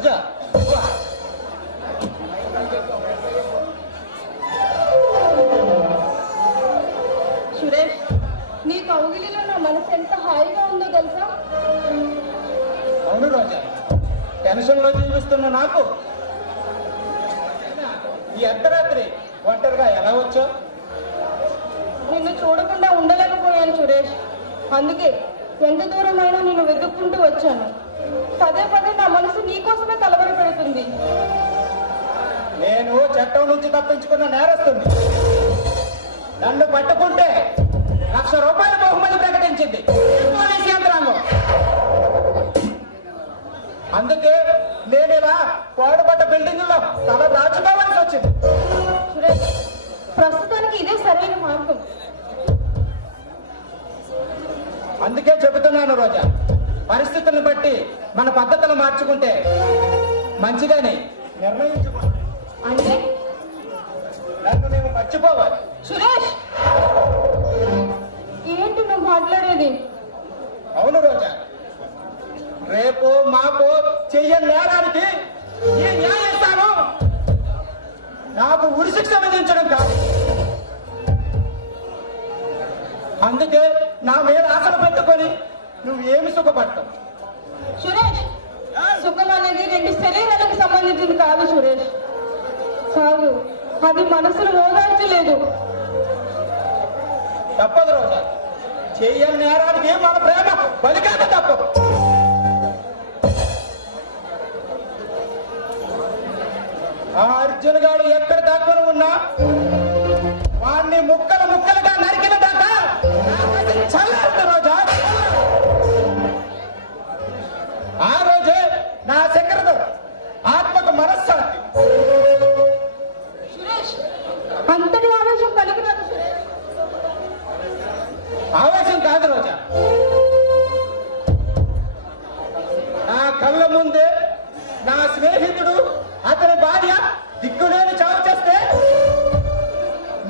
రోజా సురేష్, నీ కౌగిలిలో నా మనసు ఎంత హాయిగా ఉందో తెలుసా? అవును రోజా, టెన్షన్ లో జీవిస్తున్న నాకు ఈ అర్ధరాత్రి ఒంటరిగా ఎలా వచ్చో? నిన్ను చూడకుండా ఉండలేకపోయాను సురేష్. అందుకే ఎంత దూరమైనా నిన్ను వెతుక్కుంటూ వచ్చాను. పదే పదే నా మనసు నీకోసమే కలవర పెడుతుంది. నేను చట్టం నుంచి తప్పించుకున్న నేరస్తుంది. నన్ను పట్టుకుంటే ₹1,00,000 బహుమతి ప్రకటించింది పోలీసు యంత్రాంగం. అందుకే నేను ఇలా కోడబడ్డ బిల్డింగ్ లో తల దాచుకోవాల్సి వచ్చింది. సురేష్, ప్రస్తుతానికి ఇదే సరైన మార్గం. అందుకే చెబుతున్నాను రోజా, పరిస్థితులను బట్టి మన పద్ధతులు మార్చుకుంటే మంచిదని నిర్ణయించుకో. అంటే నన్ను నేను మర్చిపోవాలి. సురేష్, ఏంటి నువ్వు మాట్లాడేది? అవును రోజా, రేపు మాకు చెయ్యని నేరానికి ఈ న్యాయస్థానం నాకు ఉరిశిక్ష విధించడం కాదు. అందుకే నా మీద ఆశలు పెట్టుకొని నువ్వేమి సుఖపడతావు? సురేష్, సుఖం అనేది రెండు శరీరాలకు సంబంధించింది కాదు సురేష్. కాదు, అది మనసును ఓదార్చలేదు. తప్పదు రోజా, చెయ్యని నేరానికి మన ప్రేమ బలికాక తప్పదు. ఆ అర్జున్ గారు ఎక్కడ దాక్కుని ఉన్నా వాడిని ముక్కలు ముక్కలుగా నరికిన దాకా చల్లారుతుంది రోజా. ఆ రోజే నా చక్రతో ఆత్మకు మనశ్శాంతి. సురేష్, అంతటి ఆవేశం కలిగినది సురేష్. ఆవేశం కాదు రోజా, నా కళ్ళ ముందే నా స్నేహితుడు అతని భార్య దిక్కులేని చావు చేస్తే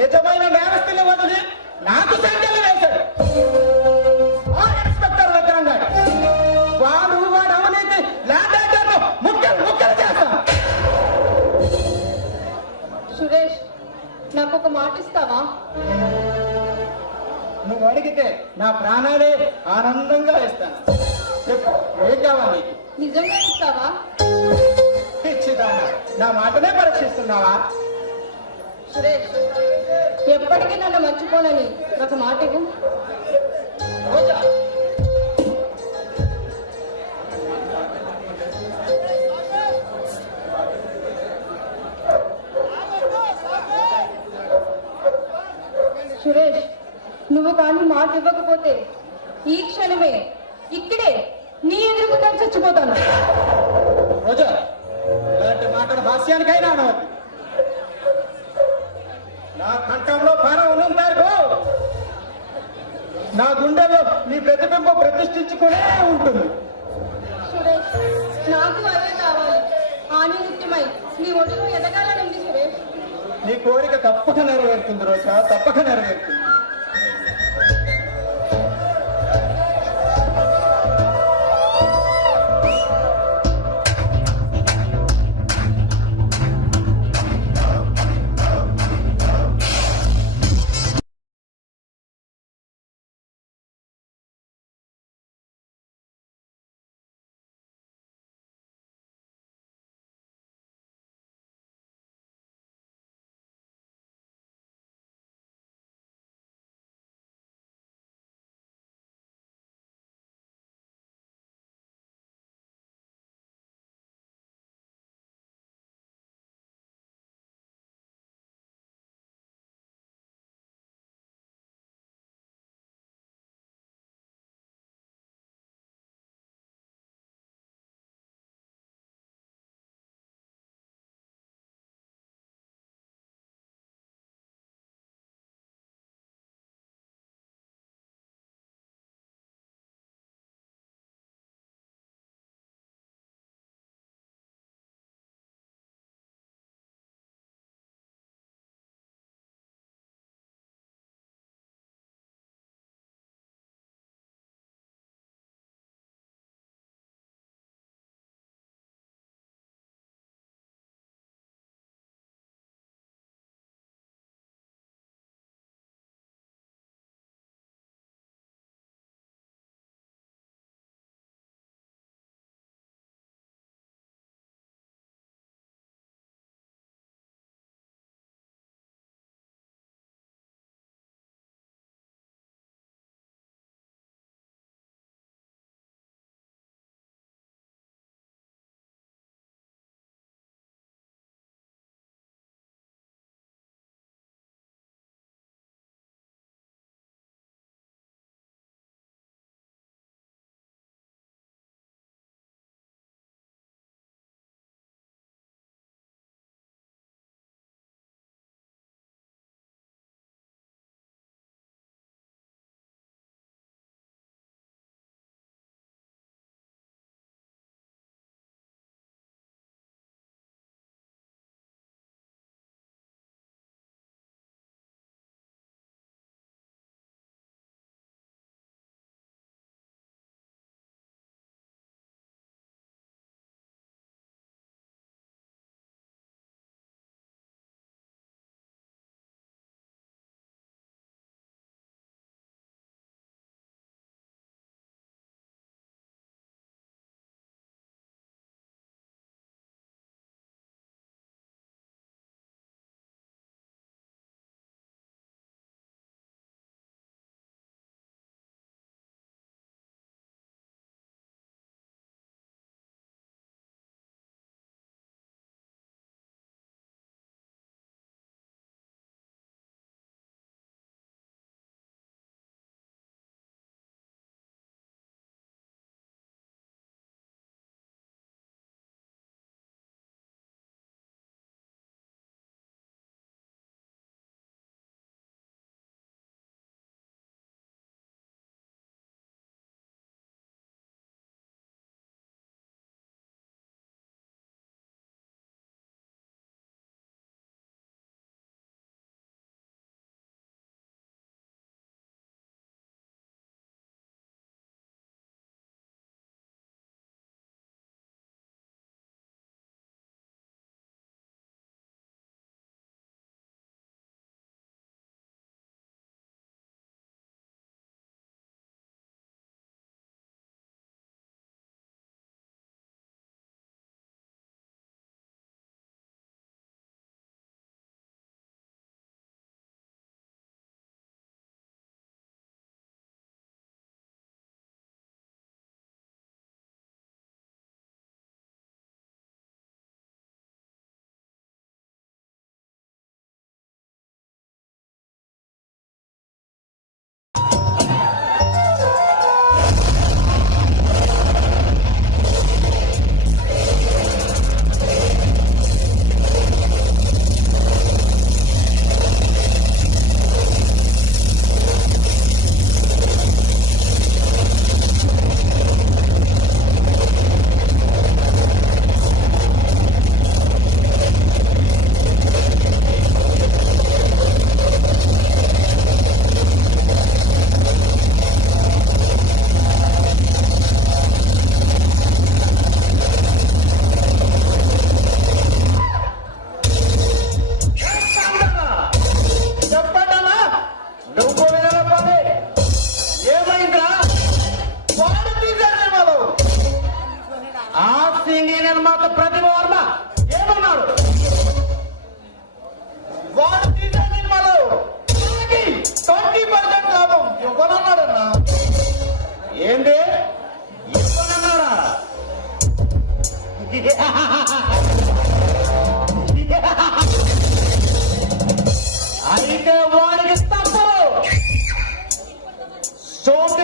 నిజమైన నేరస్తుని వదిలి నాకు సంఖ్యలు వేశాడు ఆ ఇన్స్పెక్టర్ విక్రమ్. వాడు అవినీతి ల్యాండ్ ముక్కలు ముక్కలు చేస్తాను. సురేష్, నాకు ఒక మాట ఇస్తావా? నువ్వు అడిగితే నా ప్రాణాలే ఆనందంగా ఇస్తాను. చెప్పు, ఏం కావాలి? నిజంగా ఇస్తావా? పిచ్చిదానా, నా మాటనే పరీక్షిస్తున్నావా? సురేష్, ఎప్పటికీ నన్ను మర్చిపోనని ఒక మాట ఇవ్వు. రోజా, సురేష్, నువ్వు కానీ మాట ఇవ్వకపోతే ఈ క్షణమే ఇక్కడే నీ ఎదురుగా చచ్చిపోతాను. రోజా, ఇలాంటి మాటలు హాస్యానికైనా అనవద్దు. నా కంఠంలో ప్రాణం ఉన్నంతవరకు నా గుండెలో నీ ప్రతిబింబం ప్రతిష్ఠించుకునే ఉంటుంది. సురేష్, నాకు అదే కావాలి. ఆనిముత్యమై నీ ఒడిలో ఎదగాలనుంది సురేష్. నీ కోరిక తప్పక నెరవేరుతుంది రోజా, తప్పక నెరవేరుతుంది.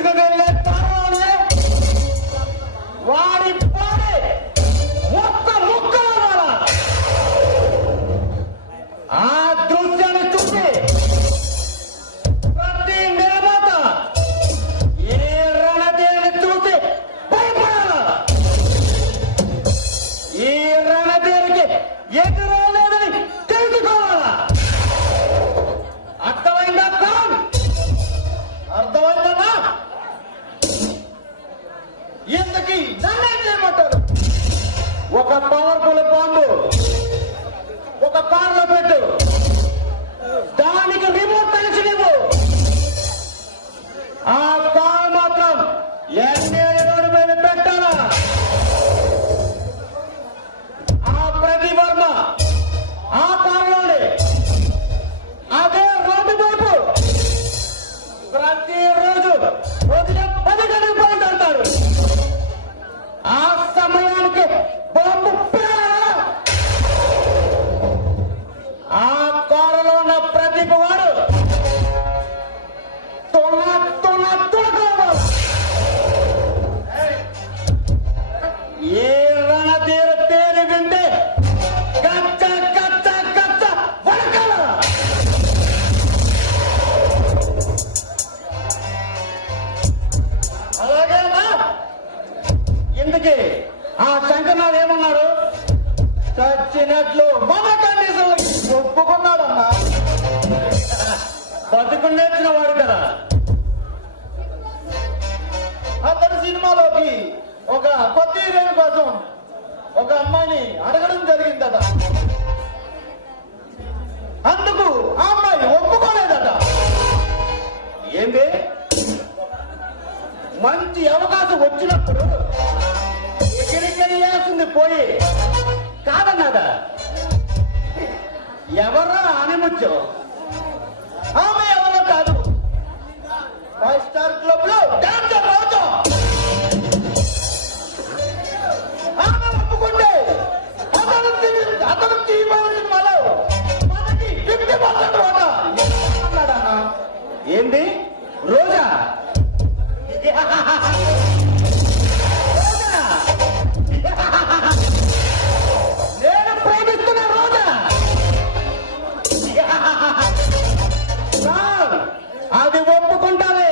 దూసుకు వెళ్ళే త్వరలోనే వాడి పాడే మొక్క ముక్కల ఆ దృశ్యాన్ని చూసి ప్రతి నిర్మాత ఈ రణదేవిని చూసి భయపడాల. ఈ రణదేవికి ఎదురోలేదని తెలుసుకోవాలా. అర్థమైందా కాదు? అర్థమైందన్నా? ఇంతకీ నన్నేం చేయమంటారు? ఒక పవర్ఫుల్ బాంబు ఒక కార్లో పెట్టు, దానికి రిమోట్ తెలిసి నువ్వు ఆ కార్ మాత్రం ఎన్ఏ రోడ్డు మీద పెట్టాలా. ఆ ప్రతి వర్మ ఆ కారులోనే అదే రోడ్డు వైపు ప్రతిరోజు ఉదయం 10 గంటలకు బయలుదేరుతాడు. ఆ సమయానికి బాంబు పేలాలా. ఆ కారులో ఉన్న ప్రతి వాడు తులకోవాలి. ఏ రణతీర పేరు వింటే గచ్చ గచ్చ గచ్చ వడకాల. అలాగేనా? ఇందుకే ఆ శంకర్నాథ్ ఏమన్నాడు? చచ్చినట్లు మన కండిషన్ ఒప్పుకున్నాడన్నా. బతుకు నేర్చిన వాడు కదా. అతని సినిమాలోకి ఒక కొత్త హీరోయిన్ కోసం ఒక అమ్మాయిని అడగడం జరిగిందట. అందుకు ఆ అమ్మాయి ఒప్పుకోలేదట. ఏంటి? మంచి అవకాశం వచ్చినప్పుడు ఎగిరికెళ్ళాల్సింది పోయి కాదన్నదా. ఎవరో ఆనిముచ్చు. ఆమె ఎవరో కాదు, 5 స్టార్ క్లబ్ లో డాన్సర్ రోజు. ఆమె ఒప్పుకుంటే అతను తీయవలసిన వాళ్ళు మనకి 50% వాటా అన్నాడన్నా. ఏంది రోజా? నేను ప్రేమిస్తున్న రోజా. అది ఒప్పుకుంటారే,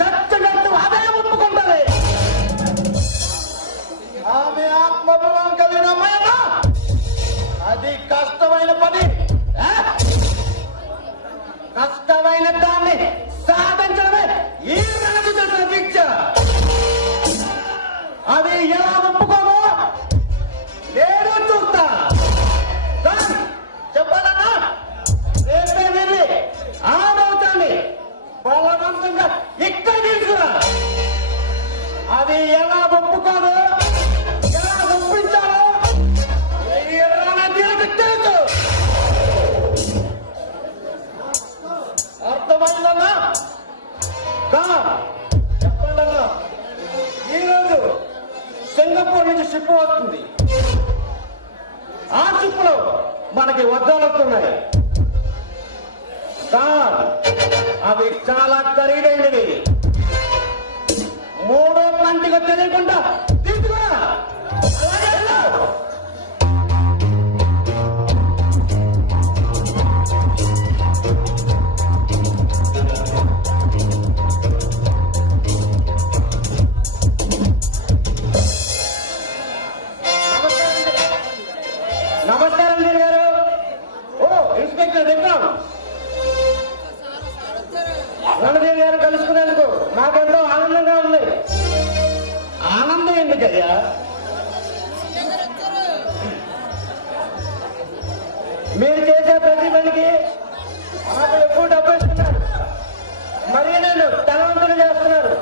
చచ్చినట్టు అదే ఒప్పుకుంటారే. ఆమె ఆత్మభిమానం కలిగిన అమ్మాయినా అది కష్టమైన పని. కష్టమైన దాన్ని సాధించడమే ఈ రణకు చేసిన దీక్ష. అది ఎలా ఒప్పుకోమో నేను చూస్తా. చెప్పాలన్నా రేపే వెళ్ళి ఆ రోజాన్ని బలవంతంగా ఇక్కడ తీసుకురా. అది ఎలా ఒప్పుకోదో ఎలా ఒప్పించాలో దీనికి తెలుసు. అర్థమైందన్నా? చెప్పండన్నా. ఈరోజు సింగపూర్ నుంచి షిప్ వస్తుంది. ఆ షిప్ లో మనకి వజ్రాలు వస్తున్నాయి. అవి చాలా ఖరీదైనవి. మూడో కంటిగా తెలియకుండా తీసుకురా. అలాగే వెళ్ళు. నమస్కారం మీరు గారు. ఓ ఇన్స్పెక్టర్ విక్రమ్. రణదేవి గారు కలుసుకునేందుకు నాకెంతో ఆనందంగా ఉంది. ఆనందం ఎందుకయ్యా? మీరు చేసే ప్రతి పనికి నాకు ఎక్కువ డబ్బు ఇస్తున్నారు. మరి నేను ధనవంతులు చేస్తున్నారు.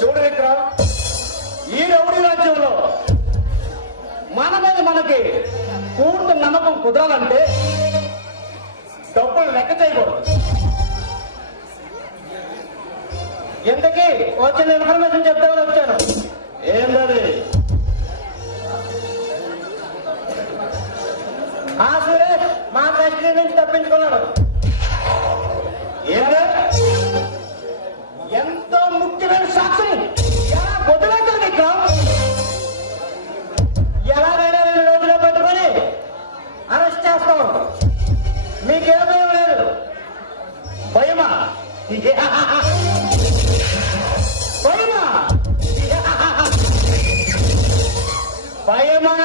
చూడు విక్రమ్, ఈ రౌడీ రాజ్యంలో మన మీద మనకి పూర్తి నమ్మకం కుదరాలంటే డబ్బులు లెక్క చేయకూడదు. ఎందుకీ వచ్చిన ఇన్ఫర్మేషన్ చెప్తామని వచ్చాను. ఏంటది? ఆ సురేష్ మా కస్టడీ నుంచి తప్పించుకున్నాడు. ఏంటో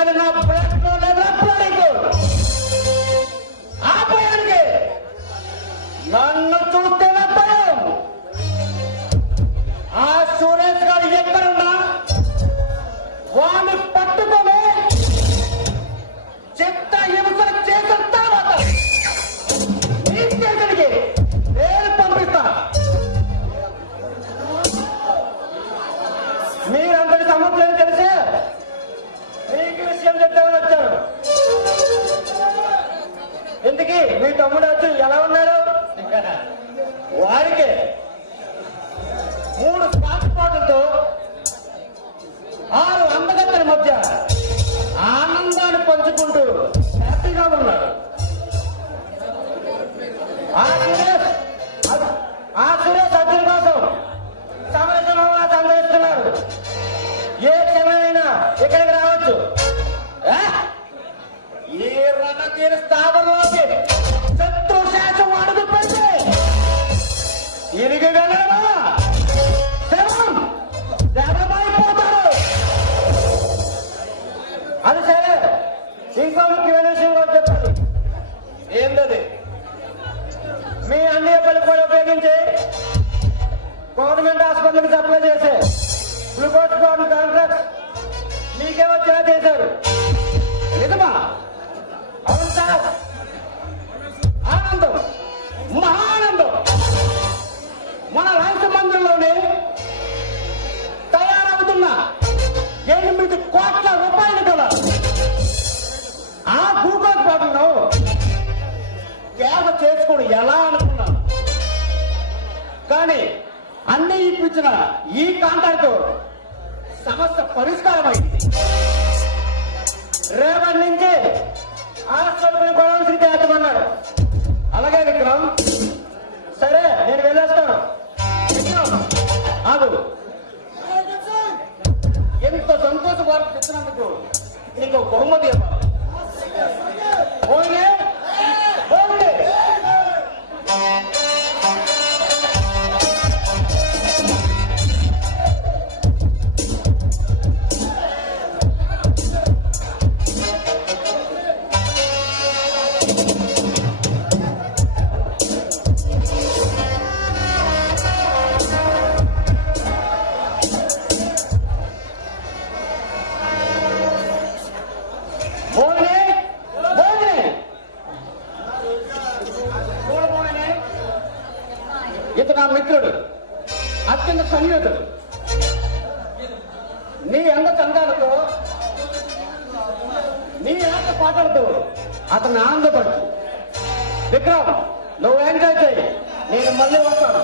అది నా బ్లడ్ లో లేనప్పుడు నీకు ఆ భయానికి నన్ను చూస్తేనే భయం. ఆ సురేష్ గారు ఎక్కడున్నా వాడిని పట్టుకొని చెత్త హింస చేసిన తర్వాత నీ చేతుడికి నేను పంపిస్తా. మీరందరి సమస్యలు తెలిసి మీకు విషయం చెప్తామని వచ్చాను. ఇందుకీ మీ తమ్ముడు వచ్చి ఎలా ఉన్నారు? వారికి 3 స్పాట్ బాటిల్తో 6 అందగత్తెల మధ్య ఆనందాన్ని పంచుకుంటూ హ్యాపీగా ఉన్నాడు. ఆ సురేష్ అర్జున్ కోసం సమరసంగా సంగ్రహిస్తున్నాడు. ఏ క్షణమైనా ఇక్కడికి రావచ్చు. ఈ రణతీరు స్థావరంలోకి శత్రు శాసం అడుగు పెడితే ఇరిగి వెళ్ళడమా శవం శవమైపోతారు. అది సరే, ఇంకో ముఖ్యమైన విషయం కూడా చెప్పాలి. ఏంటది? మీ అన్నయ్య పలుకుబడి ఉపయోగించి గవర్నమెంట్ హాస్పిటల్కి సప్లై చేసే గ్లూకోజ్ బాటిల్ కాంట్రాక్ట్ మీకే వచ్చేలా చేశారు. నిజమా? అవును సార్. ఆనందం, మహానందం. మన రాష్ట్ర మందిరంలోనే తయారవుతున్న 8 కోట్ల రూపాయలు గల ఆ గ్లూకోజ్ బాటిల్ను కేవ చేసుకోడు ఎలా అనుకున్నాను. కానీ అన్ని ఇప్పించిన ఈ కాంట్రాక్ట్ సమస్య పరిష్కారం అయింది. రేపటి నుంచి హాస్పిటల్ గొడవలు స్థితి చేస్తామన్నాడు. అలాగే విక్రమ్, సరే నేను వెళ్ళేస్తాను. విక్రమ్ ఆగు. ఎంత సంతోష వార్త ఇచ్చినందుకు నీకు బహుమతి ఇవ్వాలి. ఓన్లీ ఓన్లీ ఇతను నా మిత్రుడు, అత్యంత సన్నిహితుడు. నీ అంద చందాలతో, నీ ఆట పాటలతో అతను ఆనందపడు. విక్రమ్, నువ్వు ఎంజాయ్ చేయి, నేను మళ్ళీ వస్తాను.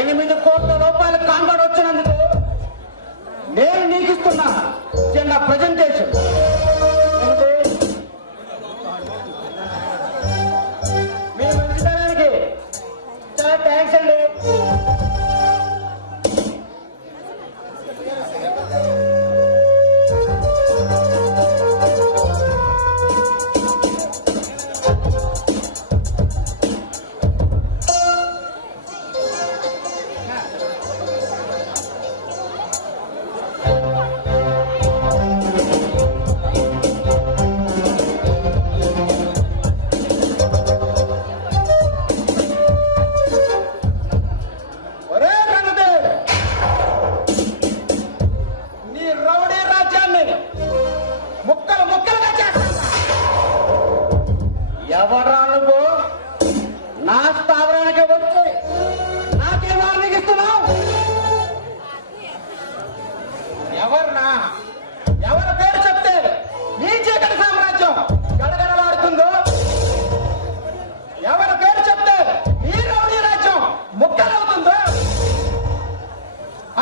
8 కోట్ల రూపాయలు కాంట్రాక్ట్ వచ్చినందుకు నేను నీకు ఇస్తున్నా చిన్న ప్రజెంటేషన్. మీ మంచితనానికి చాలా థ్యాంక్స్ అండి. ఎవరా నువ్వు నా స్థావరానికి వచ్చి నాకే వార్నింగ్ ఇస్తున్నావు? ఎవర్నా? ఎవరి పేరు చెప్తే నీ చీకటి సామ్రాజ్యం గడగడలాడుతుందో, ఎవరి పేరు చెప్తే నీ రౌడీ రాజ్యం ముక్కలవుతుందో,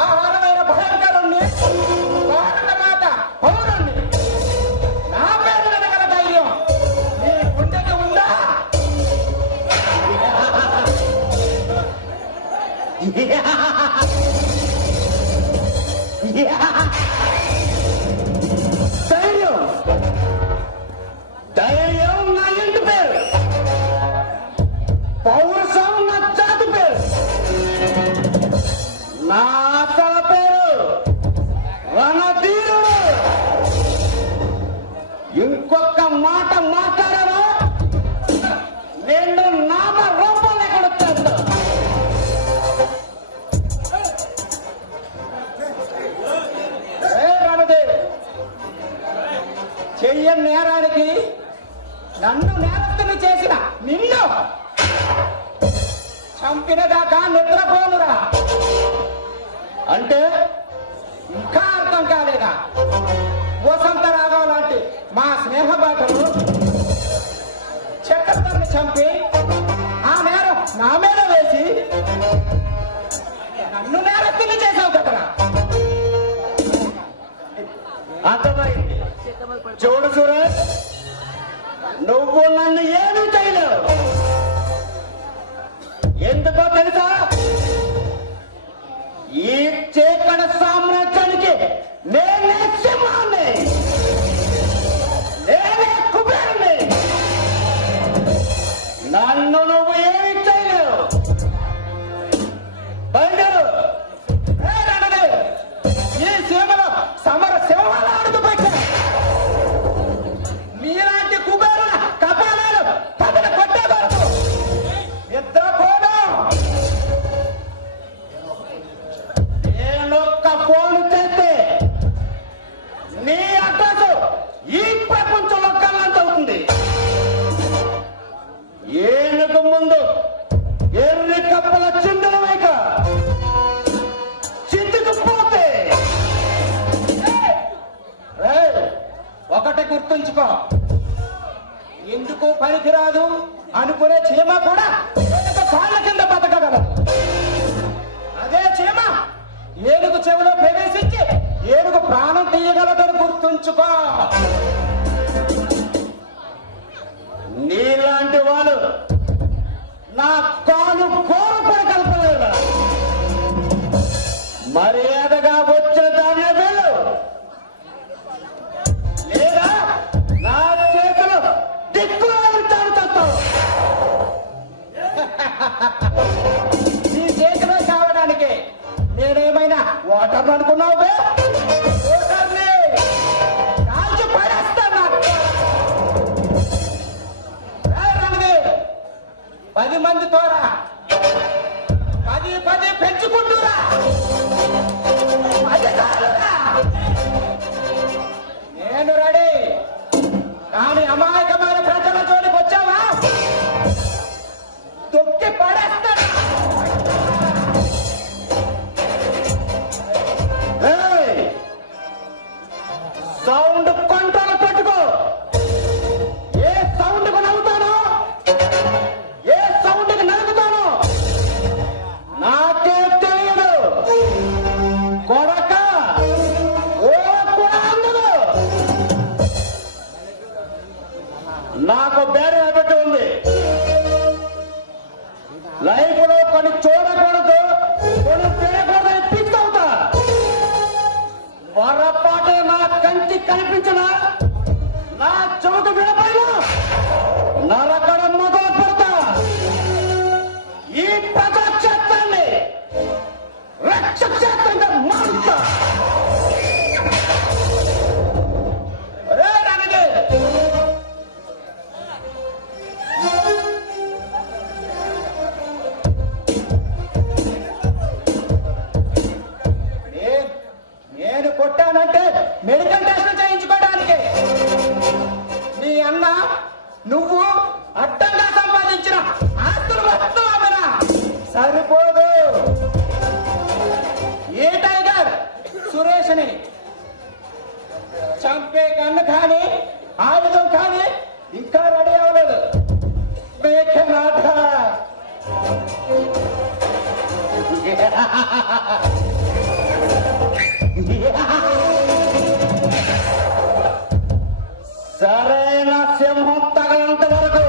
ఆహారమైన భయంకరుణ్ణి, భారత మాత పౌరుణ్ణి నా పేరు వెనకల ధైర్యం నీ గుండెకి ఉందా? ధైర్యం ధైర్యం నా ఇంటి పేరు, పౌరుషం నా జాతి పేరు, నా అసలు పేరు రణధీరుడు. ఇంకొక మాట మాట్లాడను నేను నామ రూపం లేకుండా వచ్చేస్తా. రణధీర్ చెయ్యని నేరానికి నన్ను నేరస్తుని చేసిన నిన్ను చంపినదాకా నిద్రపోనురా. అంటే ఇంకా అర్థం కాలేదా? వసంతరాగం లాంటి మా స్నేహ బాటలు చక్రవర్తిని చంపి ఆ నేరం నా మీద వేసి నన్ను నేరస్తుని చేసావు కదరా. అర్థమైంది. చూడు సురేష్, నువ్వు నన్ను ఏమీ చేయలేవు. ఎందుకో తెలుసా? ఈ చీకటి సామ్రాజ్యానికి నేనే సింహాన్ని, నేనే కుబేరుని. నన్ను నువ్వు ఏమి చేయలేవు. బయలుదేరు. ఈ సీమలో సమర సింహాలు ఆడుతూ పెట్టా. మీలాంటి కుబేరుల కపాలాలు పదన కొట్టేవారు నిద్రపోను. నేనొక్క ఫోన్ చేస్తే నీ అడ్రస్ ఈ ప్రపంచంలో కళ్ళంత అవుతుంది. ఏనుగు ముందు ఎర్రి కప్పల చిందుల వైక చిందుకుపోతే ఒకటి గుర్తుంచుకో, ఎందుకు పనికిరాదు అనుకునే చీమ కూడా ఏనుగు కాళ్ళ కింద బతకగలదు. అదే చీమ ఏనుగు చెవిలో ప్రవేశించి ఏనుగు ప్రాణం తీయగలదని గుర్తుంచుకో. నీలాంటి వాళ్ళు నా కాలు కోరుకొని కలపలేదా? మర్యాదగా వచ్చే దాని వెళ్ళు, లేదా నా చేతులు దిక్కులు తాడుతావు. నీ చేతిలో కావడానికి నేనేమైనా ఓటర్లు అనుకున్నావు? ఓటర్ని కాల్చి పడేస్తాను. 10 మంది తోరా 10 పెంచుకుంటురా. 10 సార్లురా. నేను రెడీ. కానీ అమాయకమైన ప్రజల జోలికి వచ్చావా తొక్కి పడేస్తాను. సౌండ్ కంట్రోల్ పెట్టుకో. ఏ సౌండ్ కు నవ్వుతానో, ఏ సౌండ్ కి నలుగుతానో శాశ్వతంగా మారుస్తా. ఒరే రణది, నేను కొట్టానంటే మెడికల్ టెస్ట్ చేయించుకోవడానికి. నీ అన్న నువ్వు అడ్డంగా సంపాదించిన ఆస్తులు మొత్తం అమ్మరా సరిపోదు. ఏ టైగర్ సురేష్ని చంపే గన్ను కానీ ఆయుధం కానీ ఇంకా రెడీ అవ్వలేదు. మేఘనాథ సరైన సింహం తగలంత వరకు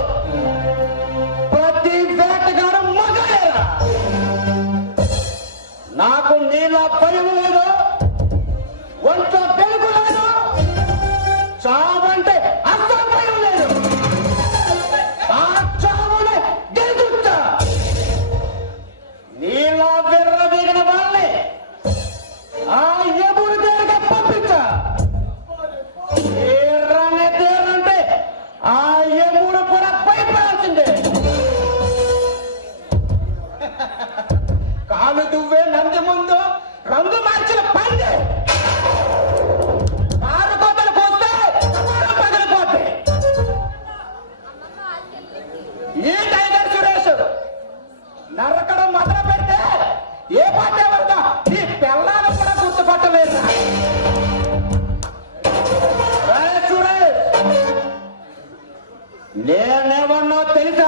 ప్రతి వేటగాడు మగలేరా. నాకు నీలా భయం లేదు, ఒంట్లో వెలుగు లేదు, చావంటే అస్సలు భయం లేదు. ఆ చావునే గెలుచుతా. నీలా విర్రవీగిన వాళ్ళని ఆ ఎముడి దగ్గర పంపించా. తీరంటే ఆ ఎముడు కూడా భయపడాల్సిందే. కాలు దువ్వే నంది ముందు రంగు మార్చిన పంది ఆరు కోతలు పోస్తే పగలిపోతే. ఈ టైగర్ సురేష్ నరకడం మొదలు పెడితే ఏ పాటే వరదా ఈ పిల్లలు కూడా గుర్తుపట్టలేదు. నేనేమన్నా తెలుసా?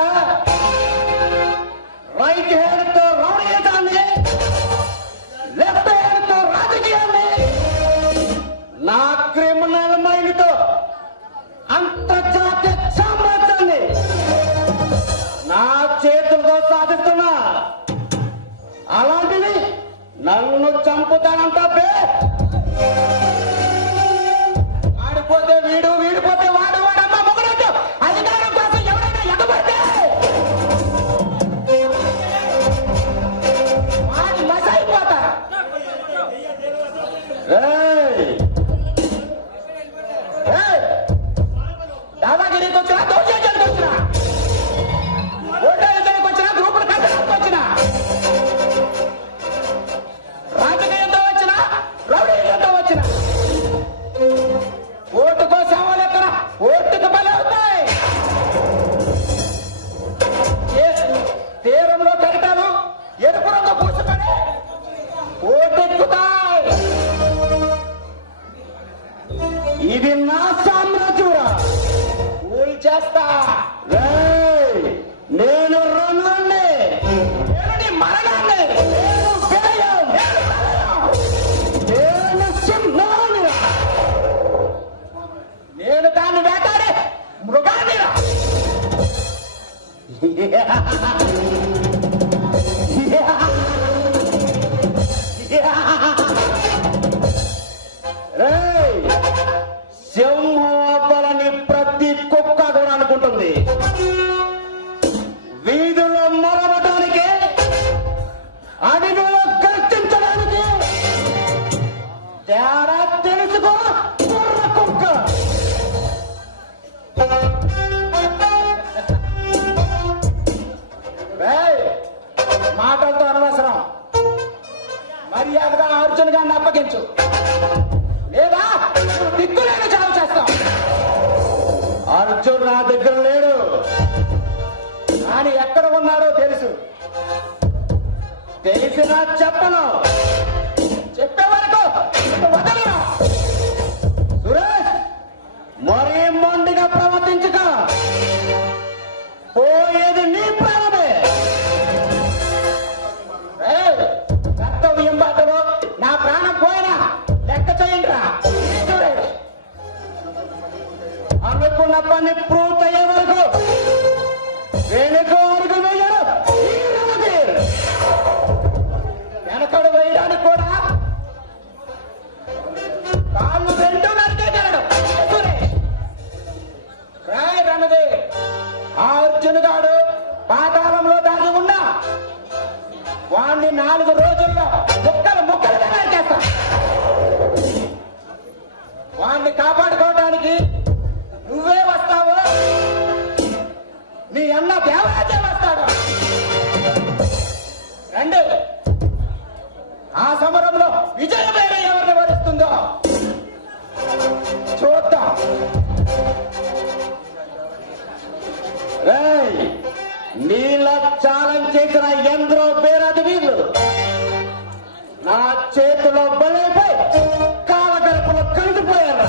రైట్ హ్యాండ్ తో రౌడీయటాన్ని, లెఫ్ట్ హ్యాండ్ తో రాజకీయాన్ని, నా క్రిమినల్ మైండ్ తో అంతర్జాతీయ సామ్రాజ్యాన్ని నా చేతులతో సాధిస్తున్నా. అలాంటిది నన్ను చంపుతానంటా బే. ఆడిపోతే వీడు, వీడిపోతే వాడు, వాడమ్మ మొగడట్టు అధికారం కోసం ఎవరైనా ఎగబడితే వాడి మసైపోతా. దాదాగిరికి వచ్చినా, దౌర్జన్యానికి వచ్చినా, ఓటేయడానికి వచ్చినా, గ్రూపులు కట్టడానికి వచ్చినా, రాజకీయంతో వచ్చినా, రౌడీయంతో వచ్చినా, ఓటుకో సవాలు ఎక్కడ ఓటుకు బలి అవుతాయి. తీరంలో కరిటాలు ఎరుపు రంగు పూసుకొని ఓటెక్కుతాయి. ఇది నా సామ్రాజ్యరా. ఊరి చేస్తా. నేను రణాన్ని, నేను నీ మరణాన్ని, నేను వినయం, నేను ప్రళయం, నేను సింహాన్నిరా. నేను దాన్ని వేటాడే మృగాన్నిరా. సింహం అవ్వాలని ప్రతి కుక్క కూడా అనుకుంటుంది. వీధుల్లో మొరవటానికి, అడవిలో గర్జించడానికి తేడా తెలుసుకో కుర్ర కుక్క. మాటలతో అనవసరం. మర్యాదగా అర్జున్ గారిని అప్పగించు, లేదా దిక్కులేని చావు చేస్తాం. అర్జున్ నా దగ్గర లేడు, కానీ ఎక్కడ ఉన్నాడో తెలుసు. తెలిసినా చెప్పను. చెప్పే వరకు వదలరా. సురేష్, మరీ మొండిగా ప్రవర్తించుక. పోయేది నీ ప్రాణమే. కర్తవ్యం బాటలో నా ప్రాణం పోయినా లెక్క చేయండిరా. సురేష్, అనుకున్న పని పూర్తయ్యే వరకు వెనుక అడుగు వేయడు ఈ రణధీర్. వెనకడు వేయడానికి కూడా కాళ్ళు రెండు నరికేయగలడు సురేష్. రాయ్ రణధీర్, ఆ అర్జున్ గాడు పాతాళంలో దాగి ఉన్నా వాణ్ణి 4 రోజుల్లో ముక్కలు ముక్కలు ఆ సమరంలో విజయమేడ ఎవరిని వరిస్తుందో చూద్దాం. రేయ్, నీళ్ళ ఛాలెంజ్ చేసిన ఎందరో పేరాది వీళ్ళు నా చేతిలో బలైపోయి కాలగడపలో కలిసిపోయారు.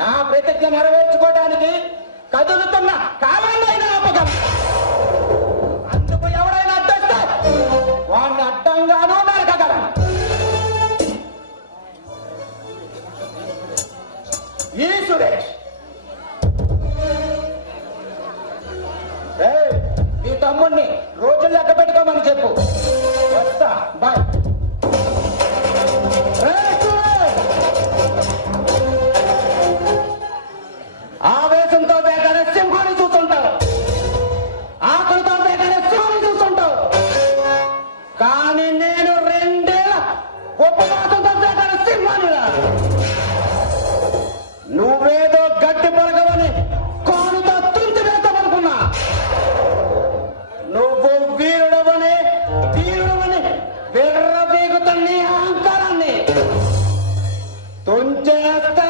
నా ప్రతిజ్ఞ నెరవేర్చుకోవడానికి కదులుతున్న కాలాన్నైనా ఆపగం. అందుకు ఎవరైనా అడ్డొస్తే వాడిని అడ్డంగానూ నరకగలం. ఈ సురేష్, ఏయ్, నీ తమ్ముణ్ణి రోజులు లెక్క పెట్టుకోమని చెప్పు. వస్తా, బాయ్. ఏయ్, సురేష్! ఆవేశంతో వేగానే సింహాన్ని చూస్తుంటావు, ఆకలితో వేగానే సింహాన్ని చూస్తుంటావు. కానీ నేను 2 ఏళ్ల ఉపవాసంతో వేగానే సింహాన్ని రా. నువ్వేదో గట్టి పరగవని కానుతో తుంచి వేస్తామనుకున్నా. నువ్వు వీరుడవని విర్రవీగుతున్న నీ అహంకారాన్ని తుంచేస్తా.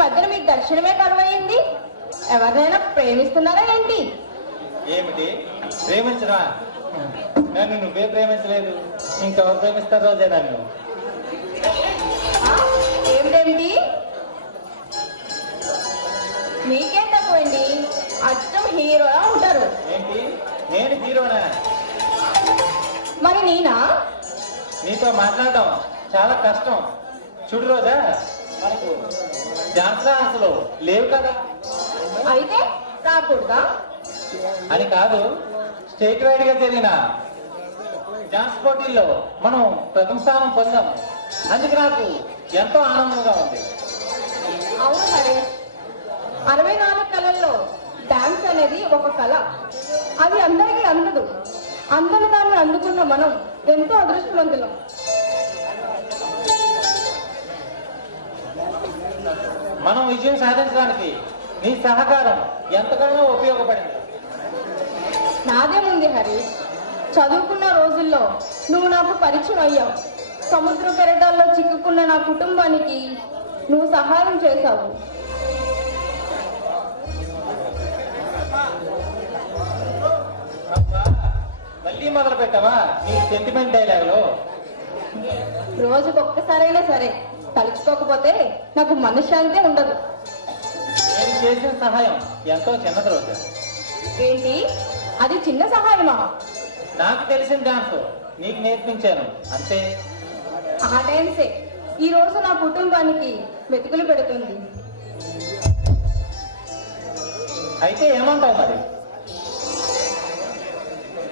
మధ్యన మీకు దర్శనమే కరువైంది. ఎవరినైనా ప్రేమిస్తున్నారా ఏంటి? ఏమిటి ప్రేమించరా? నన్ను నువ్వే ప్రేమించలేదు, ఇంకెవరు ప్రేమిస్తారు రోజే నన్ను? ఆ? ఏమిటేమిటి? మీకేం తక్కువండి, అచ్చం హీరోలా ఉంటారు. ఏంటి నేను హీరోనా? మరి నేనా? నీతో మాట్లాడటం చాలా కష్టం. చూడు రోజా, మనకు డాన్స్లు లేవు కదా. అయితే రాకూడదా? అని కాదు, స్టేట్ వైడ్ గా జరిగిన డాన్స్ పోటీల్లో మనం ప్రథమ స్థానం పొందాం. అందుకు నాకు ఎంతో ఆనందంగా ఉంది. అవును మరి, 64 కళల్లో డాన్స్ అనేది ఒక కళ. అది అందరికీ అందదు. అందరి దాన్ని అందుకున్న మనం ఎంతో అదృష్టవంతులం. మనం విజయం సాధించడానికి నీ సహకారం ఎంతగానో ఉపయోగపడింది. నాదేముంది హరీష్, చదువుకున్న రోజుల్లో నువ్వు నాకు పరిచయం అయ్యావు. సముద్ర కెరటాల్లో చిక్కుకున్న నా కుటుంబానికి నువ్వు సహాయం చేశావు. అబ్బా, మళ్ళీ మొదలు పెట్టావా నీ సెంటిమెంట్ డైలాగులు? రోజుకొక్కసారైనా సరే తలుచుకోకపోతే నాకు మనశ్శాంతి ఉండదు. నేను చేసిన సహాయం ఎంతో చిన్నది రోజా. ఏంటి, అది చిన్న సహాయమా? నాకు తెలిసిన డాన్స్ నీకు నేర్పించాను అంతే. ఆ డాన్సే ఈ రోజు నా కుటుంబానికి వెతుకులు పెడుతుంది. అయితే ఏమంటావు మరి?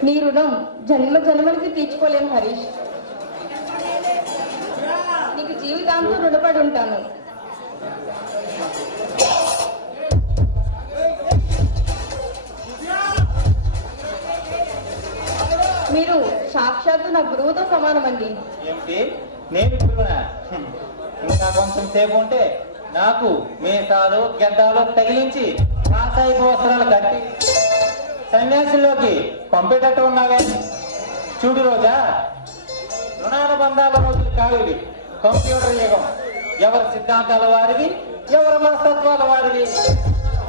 నీ రుణం జన్మ జన్మలకి తీర్చుకోలేను హరీష్. నీకు జీవితాంతం రుణపడి ఉంటాను. మీరు సాక్షాత్తు నా గురువుతో సమానమండి. ఏమిటి నేను గురువునా? ఇంకా కొంచెం సేపు ఉంటే నాకు మీసాలు గడ్డాలు తగిలించి కాసాయి వస్త్రాలు కట్టి సన్యాసిలోకి పంపేటట్టు ఉన్నావే. చూడు రోజా, రుణానుబంధాల రోజులు కావివి. కంప్యూటర్ యుగం. ఎవరి సిద్ధాంతాల వారివి, ఎవరి మనస్తత్వాల వారివి.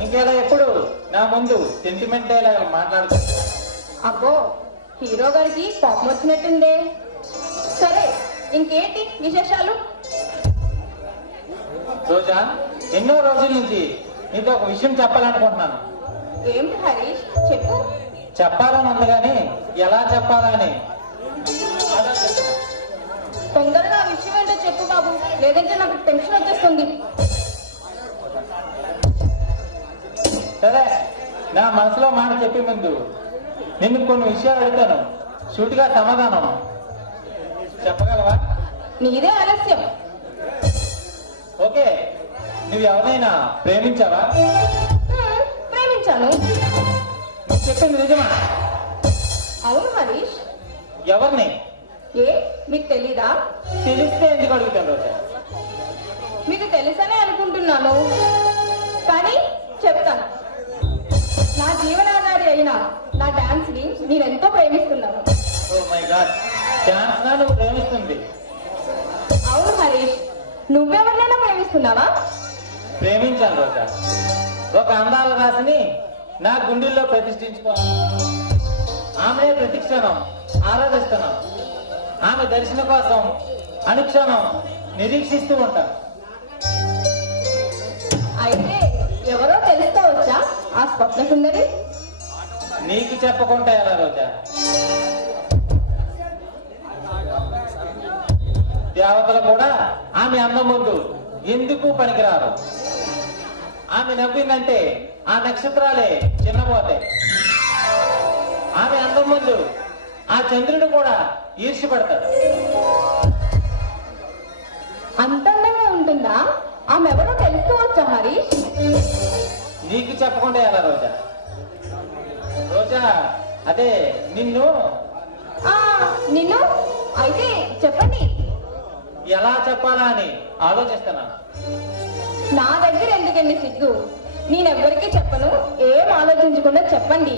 ఇంకేలా ఎప్పుడు నా ముందు సెంటిమెంట్ డైలాగులు మాట్లాడుతుంది. అబ్బో, హీరో గారికి కోపం వచ్చినట్టుందే. సరే, ఇంకేంటి విశేషాలు? రోజా, ఎన్నో రోజుల నుంచి నీతో ఒక విషయం చెప్పాలనుకుంటున్నాను. ఏమిటి హరీష్, చెప్పు. చెప్పాలని ఉంది కానీ ఎలా చెప్పాలని. తొందరగా ఆ విషయం ఏంటో చెప్పు బాబు, లేదంటే నాకు టెన్షన్ వచ్చేస్తుంది. సరే, నా మనసులో మాట చెప్పే ముందు నిన్ను కొన్ని విషయాలు అడుగుతాను. సూటిగా సమాధానం చెప్పగలవా? నీదే ఆలస్యం. ఓకే, నువ్వు ఎవరైనా ప్రేమించావా? ప్రేమించాను. నువ్వు చెప్పింది నిజమా? అవును హరీష్. ఎవరిని? ఏ, మీకు తెలీదా? తెలిస్తే ఎందుకు అడుగుతాను రోజా? మీకు తెలుసనే అనుకుంటున్నాను, కానీ చెప్తాను. నా జీవనాధారి అయిన నా డాన్స్ ని నేనెంతో ప్రేమిస్తున్నాను. ఓ మై గాడ్, డాన్స్ నా నువ్వు ప్రేమిస్తుంది? అవును హరీష్, నువ్వెవరినైనా ప్రేమిస్తున్నావా? ప్రేమించాను రోజా. ఒక అందాల రాశిని నా గుండెల్లో ప్రతిష్ఠించుకోవాలి. ఆమెనే ప్రతిక్షణం ఆరాధిస్తున్నాను. ఆమె దర్శనం కోసం అనుక్షణం నిరీక్షిస్తూ ఉంటాను. అయితే ఎవరో తెలుసుకోవచ్చా ఆ స్వప్న సుందరి? నీకు చెప్పకుండా ఎలా రోజా? దేవతలు కూడా ఆమె అందం ముందు ఎందుకు పనికిరారు. ఆమె నవ్విందంటే ఆ నక్షత్రాలే చిన్నపోతాయి. ఆమె అందం ముందు ఆ చంద్రుడు కూడా ఈర్ష్యపడతాడు. అంత అందంగా ఉంటుందా? ఆమె ఎవరో తెలుసుకోవచ్చా హరీష్? నీకు చెప్పకుండా ఎలా రోజా? రోజా, అదే నిన్ను ఆ, నిన్ను అయితే చెప్పండి. ఎలా చెప్పాలా అని ఆలోచిస్తున్నాను. నా దగ్గర ఎందుకండి సిగ్గు? నేనెవ్వరికీ చెప్పను, ఏం ఆలోచించకుండా చెప్పండి.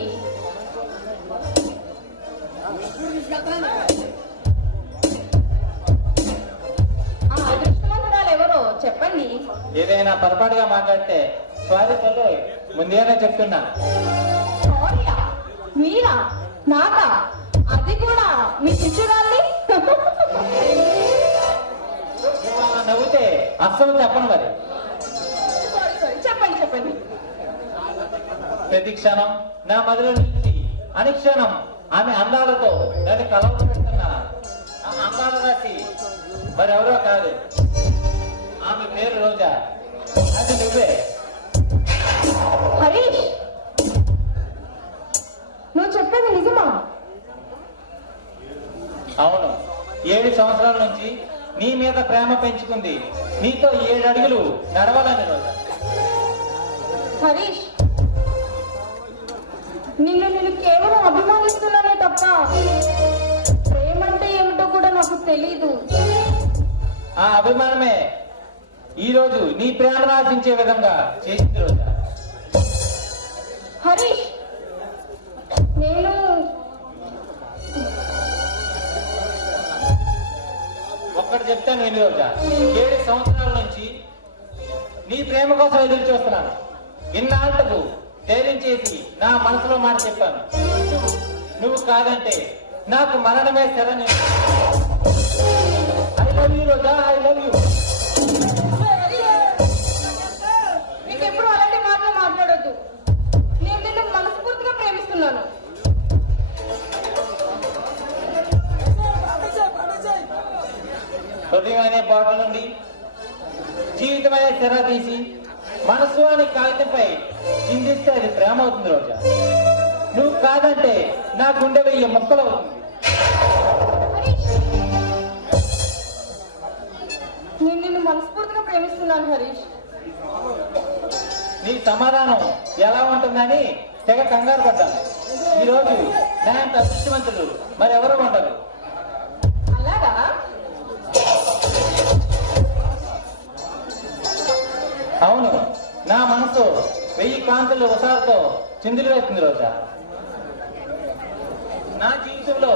ఆ అదృష్టవంతురాలు ఎవరో చెప్పండి. ఏదైనా పరపతి పొరపాటుగా మాట్లాడితే సారీ పల్లు, ముందుగానే చెప్తున్నా. సారీయా? మీరా? నాకా? అది కూడా మీ శిష్యురాల్ని? నువ్వు అలా నవ్వుతే అస్సలు చెప్పను మరి. సారీ సారీ, చెప్పండి చెప్పండి. ప్రతి క్షణం నా మదిలో నుంచి అనుక్షణం ఆమె అందాలతో నన్ను కలవలు పెడుతున్న ఆ అందాల రాసి మరెవరో కాదు, ఆమె పేరు రోజా. అది నువ్వే. హరీష్, నువ్వు చెప్పేది నిజమా? అవును, 7 సంవత్సరాల నుంచి నీ మీద ప్రేమ పెంచుకుంది, నీతో 7 అడుగులు నడవాలని రోజా. హరీష్, నిన్ను కేవలం అభిమానిస్తున్నానే తప్ప ప్రేమంటే ఏమిటో కూడా నాకు తెలీదు. ఆ అభిమానమే ఈ రోజు నీ ప్రేమను ఆశించే విధంగా చేసింది రోజా. హరీష్, నేను ఒక్కటి చెప్తాను విని రోజా. 7 సంవత్సరాల నుంచి నీ ప్రేమ కోసం ఎదురు చూస్తున్నాను. ఇన్నాళ్లకు ధైర్యం చేసి నా మనసులో మాట చెప్పాను. నువ్వు కాదంటే నాకు మరణమే శరణి. I love you Roja, I love you. నీకెప్పుడు అలాంటి మాటలు మాట్లాడొద్దు. నేను నిన్ను మనస్ఫూర్తిగా ప్రేమిస్తున్నాను. హృదయం అనే బాటల నుండి జీవితం అనే తెర తీసి మనసు అనే కాగితంపై చిందిస్తే అది ప్రేమ అవుతుంది రోజా. నువ్వు కాదంటే నా గుండె 1000 ముక్కలు అవుతుంది. హరీష్, నేను నిన్ను మనస్ఫూర్తిగా ప్రేమిస్తున్నాను హరీష్. నీ సమాధానం ఎలా ఉంటుందని తెగ కంగారు పడ్డాను. ఈ రోజు నా అంత అదృష్టవంతుడు మరెవరూ ఉండరు. అలాగా? అవును, నా మనసు 1000 కాంతులు ఉసారుతో చిందులు వేస్తుంది రోజా. నా జీవితంలో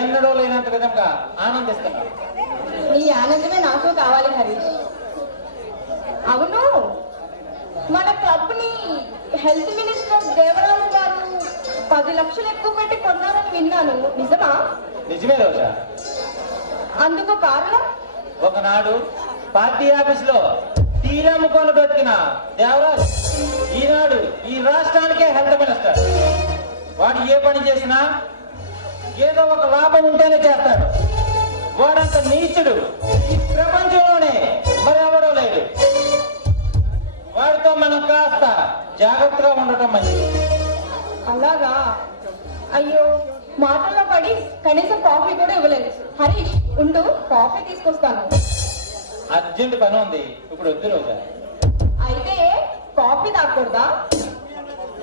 ఎన్నడూ లేనంత విధంగా ఆనందిస్తున్నాను. నీ ఆనందమే నాకు కావాలి హరీష్. అవును, మన క్లబ్ ని హెల్త్ మినిస్టర్ దేవరాజు గారు 10 లక్షలు ఎక్కువ పెట్టి కొన్నారని విన్నాను. నిజమా? నిజమే రోజా. అందుకు కారణం? ఒకనాడు పార్టీ ఆఫీస్ లో తీరమ్ముకొని బ్రతికిన దేవరాజ్ ఈనాడు ఈ రాష్ట్రానికే హెల్త్ మినిస్టర్. వాడు ఏ పని చేసినా ఏదో ఒక లాభం ఉంటేనే చేస్తాడు. వాడంత నీచుడు ఈ ప్రపంచంలోనే మరెవడో లేడు. వాడితో మనం కాస్త జాగ్రత్తగా ఉండటం మంచిది. అలాగా? అయ్యో, మాటల్లో పడి కనీసం కాఫీ కూడా ఇవ్వలేదు. హరీష్, ఉండు, కాఫీ తీసుకొస్తాను. అర్జెంట్ పని ఉంది, ఇప్పుడు వద్దు రోజా. అయితే కాఫీ తాగకూడదా?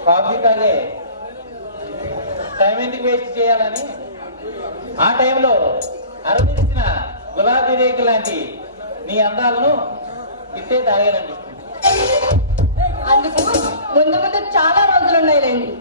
కాఫీ తాగే టైం ఎందుకు వేస్ట్ చేయాలని ఆ టైంలో అరవించిన గులాబీ రేకు లాంటి నీ అందాలను ఇట్టే తాగాలనిపిస్తుంది. అందుకు ముందు ముందు చాలా రోజులున్నాయిలేండి.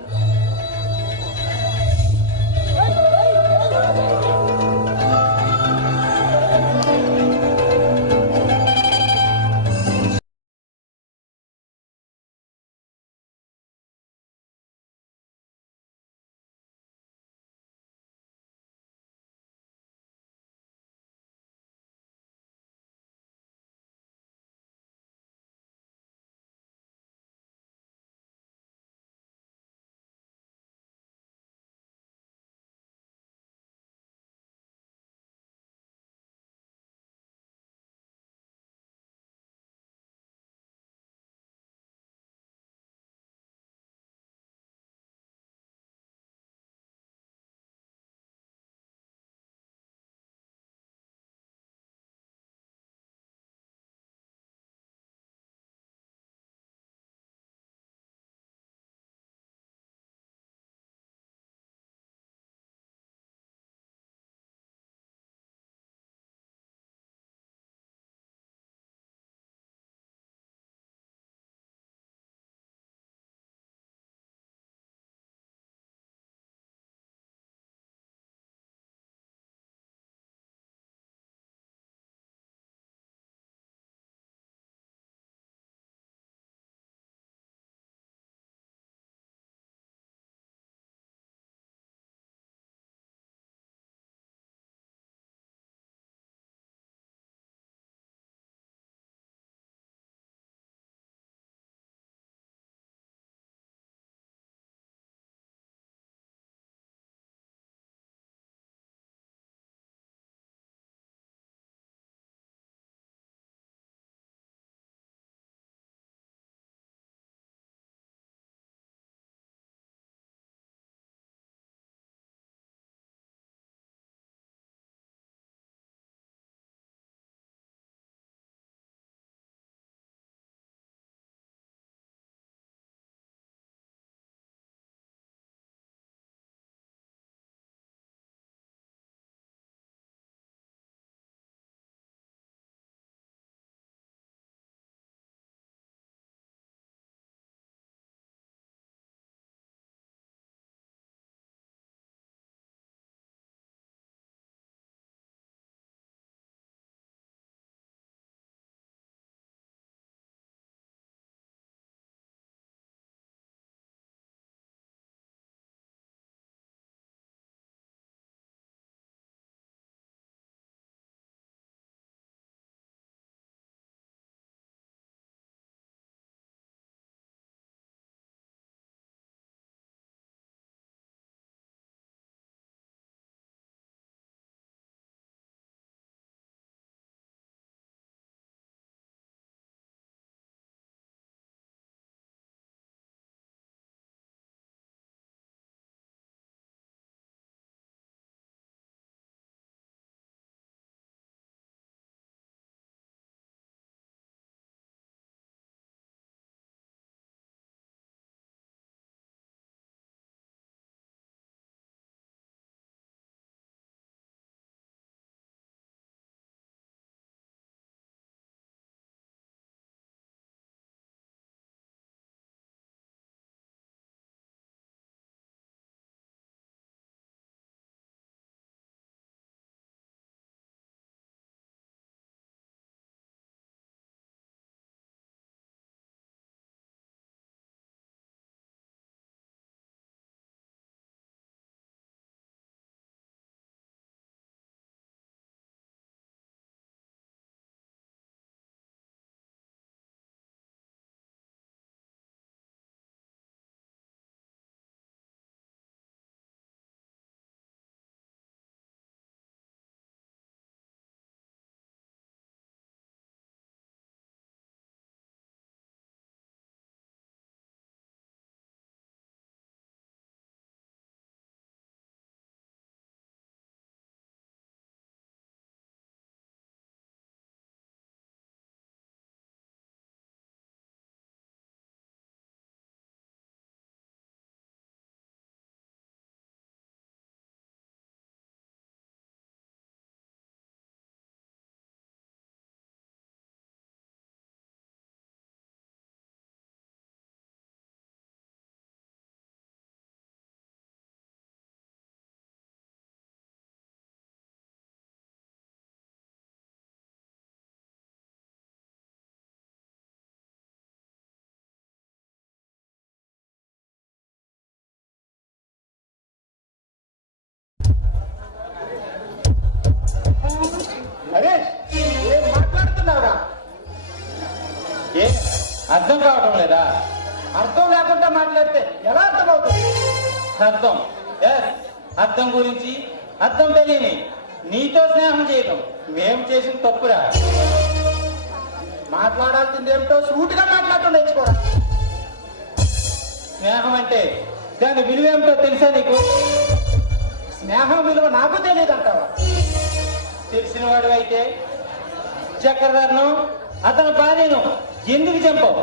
అర్థం కావటం లేదా? అర్థం లేకుండా మాట్లాడితే ఎలా అర్థమవుతుంది? అర్థం అర్థం గురించి అర్థం తెలియని నీతో స్నేహం చేయటం మేము చేసిన తప్పురా. మాట్లాడాల్సింది ఏమిటో సూటిగా మాట్లాడటం నేర్చుకోరా. స్నేహం అంటే దాని విలువ ఏమిటో తెలుసా నీకు? స్నేహం విలువ నాకు తెలియదంటావా? తెలిసిన వాడు అయితే చక్రధర్ను అతని భార్యను ఎందుకు చంపవు?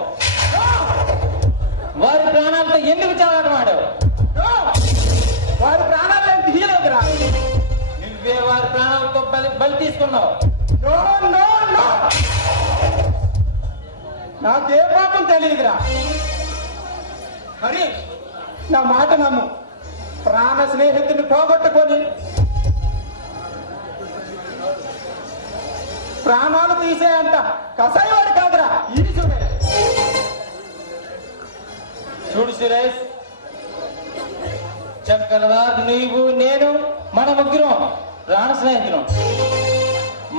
వారి ప్రాణాలతో ఎందుకు చెలగాటమాడావు? వారి ప్రాణాలు ఏం తీయలేదురా. నువ్వే వారి ప్రాణాలతో బలి తీసుకున్నావు. నో నో నో, నాకే పాపం తెలియదురా. మరి నా మాట నమ్ము. ప్రాణ స్నేహితుని పోగొట్టుకొని ప్రాణాలు తీసేంత కసాయివాడు కాదురా ఈ సురేష్. చూడు సురేష్, చక్రధర్ నీవు నేను మన ముగ్గురం ప్రాణ స్నేహితులు.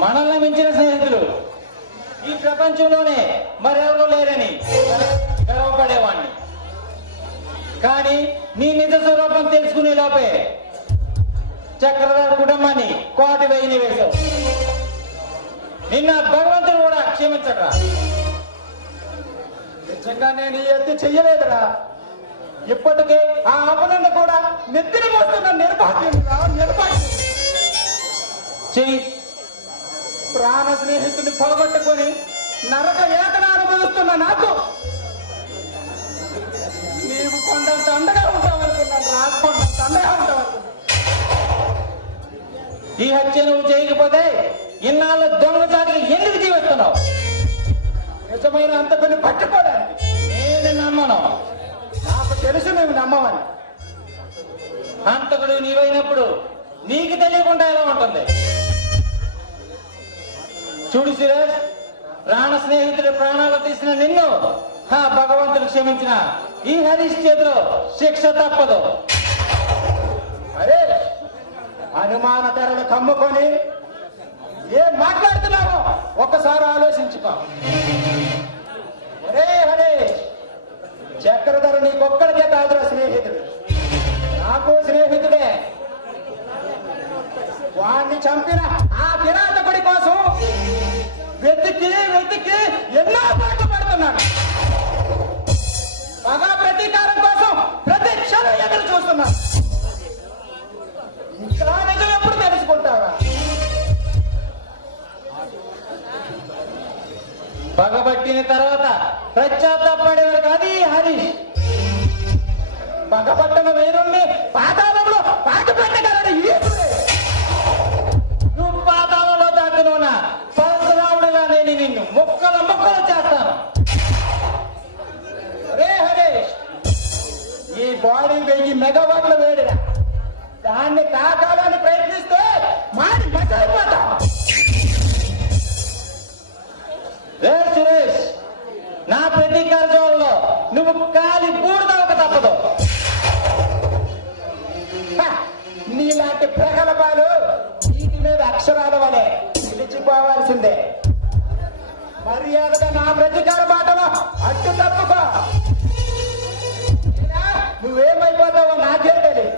మనల్ని మించిన స్నేహితులు ఈ ప్రపంచంలోనే మరెవరూ లేరని గర్వపడేవాణ్ణి. కానీ నీ నిజ స్వరూపం తెలుసుకునే లోపే చక్రధర్ కుటుంబాన్ని కోటి వేయిని వేశావు. నిన్న భగవంతుడు కూడా క్షమించట్రా. నిజంగా నేను ఈ ఎత్తి చెయ్యలేదురా. ఇప్పటికే ఆ అపనంద కూడా నెత్తిన మోస్తున్న నిర్భాగ్యం నిర్భాగ్యం. చెయ్యి. ప్రాణ స్నేహితుని పోగొట్టుకొని నరక వేదన అనుభవిస్తున్న నాకు నీవు కొండంత అండగా ఉంటావనుకున్నాను రా. కొండంత అండగా ఉంటావనుకున్నాను. ఈ హత్య నువ్వు చేయకపోతే ఇన్నాళ్ళ దొంగచాటుగా ఎందుకు జీవిస్తున్నావు? నిజమైన అంతకుని పట్టుకోవడానికి నేను నమ్మను. నాకు తెలుసు నువ్వు నమ్మవని. హంతకుడు నీవైనప్పుడు నీకు తెలియకుండా ఎలా ఉంటుంది? చూడు సురేష్, ప్రాణ స్నేహితుడి ప్రాణాలు తీసిన నిన్ను ఆ భగవంతుడు క్షమించిన ఈ హరీష్ చేతిలో శిక్ష తప్పదు. అరే, అనుమాన తెరలు కమ్ముకొని ఏం మాట్లాడుతున్నావో ఒక్కసారి ఆలోచించుకో. ఒరే హరే, చక్రధర నీకొక్కడికే కాదురా స్నేహితుడు, నాకు స్నేహితుడే. వాణ్ణి చంపిన ఆ కిరాతకుడి కోసం వెతికి వెతికి ఎన్నో పాటలు పడుతున్నాను. పగా ప్రతీకారం కోసం ప్రతి క్షణం ఎదురు చూస్తున్నాను. ఇంకా నిజం ఎప్పుడు తెలుసుకుంటావా? పగబట్టిన తర్వాత ప్రత్యాతాపడేవాడు కాదు ఈ హరీష్. పగపట్టణ వేరుణ్ణి పాతాళంలో పాటు పెట్టగలడు ఈశ్వరుడే. నువ్వు పాతాళంలో దాక్కునున్నా పరశురాముడిగా నేను నిన్ను ముక్కలు ముక్కలు చేస్తాను. రే హరీష్, ఈ బాడీ 1000 మెగావాట్ల వేడిరా. దాన్ని తాకాలని ప్రయత్నిస్తే మాడి మసైపోతా. రే సురేష్, నా ప్రతీకార జోల్లో నువ్వు కాలి బూడిదవక తప్పదు. నీలాంటి ప్రగల్భాలు వీటి మీద అక్షరాల వలె నిలిచిపోవాల్సిందే. మర్యాదగా నా ప్రతీకార బాటలో అడ్డు తప్పుకో. లేదా నువ్వేమైపోతావో నాకే తెలియదు.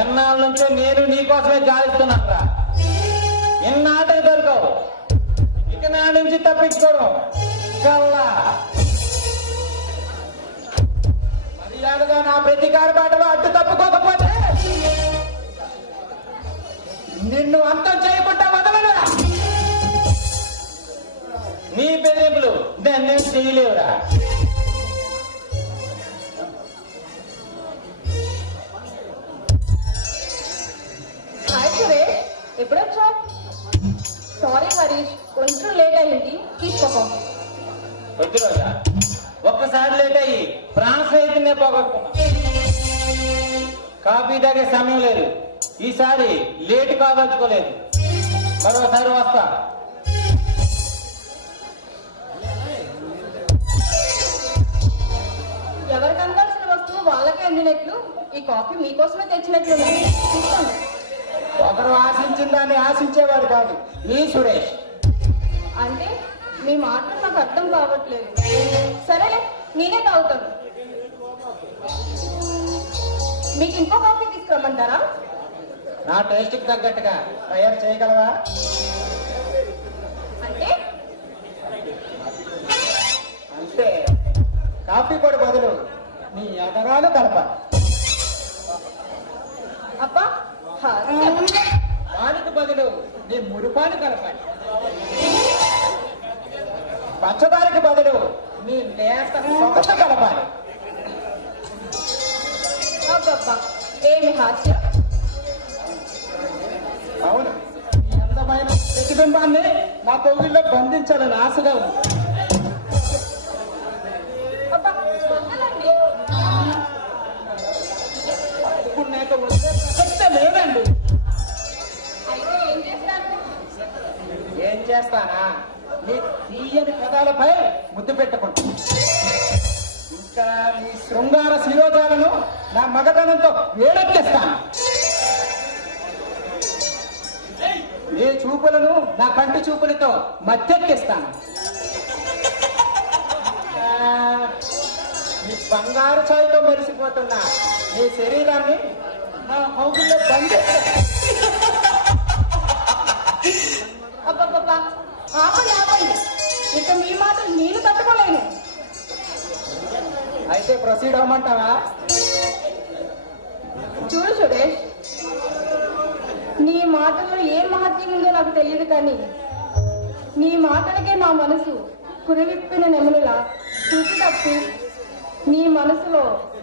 ఎన్నాళ్ళ నుంచో నేను నీకోసమే గాలిస్తున్నాను. ఎన్నాటలు దొరకవు. ఇక నా నుంచి తప్పించుకోవడం కల్లా. మర్యాదగా నా ప్రతీకార బాటలో అడ్డు తప్పుకోకపోతే నిన్ను అంతం చేయకుండా వదలనురా. నీ బెదిరింపులు నన్నేం చేయలేవురా. హాయ్ సురేష్, ఎప్పుడొచ్చావు? సారీ హరీష్, కొంచెం లేట్ అయింది, తీసుకో. వద్దు రోజా, ఒక్కసారి లేట్ అయ్యి ప్రాణ స్నేహితున్నే పోగొట్టుకున్నా. కాఫీ తాగే సమయం లేదు. ఈసారి లేటు కాదలుచుకోలేదు. మరోసారి వస్తా. ఎవరికి అందాల్సిన వస్తువు వాళ్ళకే అందినట్లు ఈ కాఫీ మీకోసమే తెచ్చినట్లు తీసుకోండి. ఒకరు ఆశించిన దాన్ని ఆశించేవాడు కాదు ఈ సురేష్. అంటే మీ మాటలు నాకు అర్థం కావట్లేదు. సరేలే, నేనే తాగుతాను. మీకు ఇంకో కాఫీ తీసుకురమ్మంటారా? నా టేస్ట్కి తగ్గట్టుగా తయారు చేయగలవా? అంటే అంతే, కాఫీ పొడి బదులు నీ ఎగరాలు కలపాలి. అబ్బా, హాస్యం. పానికి బదులు నీ మురుపాలు కలపాలి. పంచదారికి బదులు నీ నేత సొగస కలపాలి. అబ్బబ్బా, ఏమి హాస్యం. అవును, ఈ అందమైన ప్రతిబింబాన్ని నా పొగిల్లో బంధించాలని ఆశగా ఉంది. అబ్బా, వదలండి. ఇప్పుడు నాకు వదిలే ప్రసక్తే లేదండి. అయితే ఏం చేస్తాను? ఏం చేస్తానా, నీ తీయని పదాలపై ముద్దు పెట్టుకుంటా. ఇంకా నీ శృంగార శిరోజాలను నా మగతనంతో వేడెక్కిస్తాను. నీ చూపులను నా కంటి చూపులతో మత్తెక్కిస్తాను. నీ బంగారు ఛాయతో మెరిసిపోతున్న నీ శరీరాన్ని నా హౌగుల్లో బంధిస్తాను. అబ్బబ్బబ్బా, ఆపండి ఆపండి. ఇక మీ మాటలు నేను తట్టుకోలేను. అయితే ప్రొసీడ్ అవ్వమంటావా? చూడు సురేష్, నీ మాటల్లో ఏం మహత్యం ఉందో నాకు తెలియదు, కానీ నీ మాటలకే మా మనసు కురివిప్పిన నెమలులా చూసి తప్పి నీ మనసులో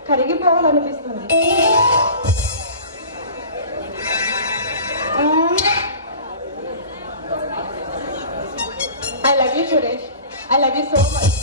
కరిగిపోవాలనిపిస్తుంది. I love you Suresh, I love you so much.